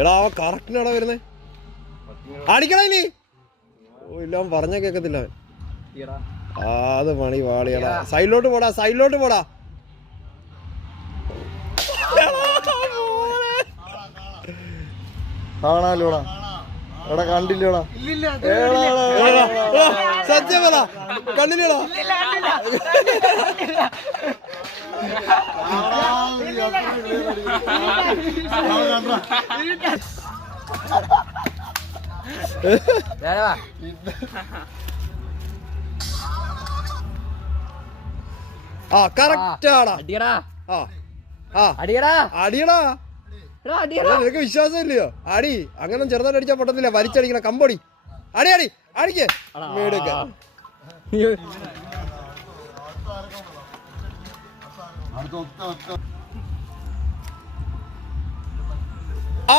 എടാ അവ കറക്റ്റിനാടാ വരുന്നേ. അടിക്കണ ഇനി. ഓ ഇല്ല അവൻ പറഞ്ഞ കേക്കത്തില്ല അവൻ. അത് പണി വാളിയടാ. സൈഡിലോട്ട് പോടാ, സൈഡിലോട്ട് പോടാ. കാണാലോടാ. എടാ കണ്ടില്ലോടാ. സത്യം പറ കണ്ടില്ലോടാ. ആ കറക്റ്റ് ആടാ. അടിയടാ. നിനക്ക് വിശ്വാസം ഇല്ലയോ? അടി അങ്ങനെ ചെറുതായിട്ട് അടിച്ചാൽ പൊട്ടത്തില്ല. വലിച്ചടിക്കണ കമ്പൊടി. അടി അടി അടിക്ക് മേടുക്ക. ആ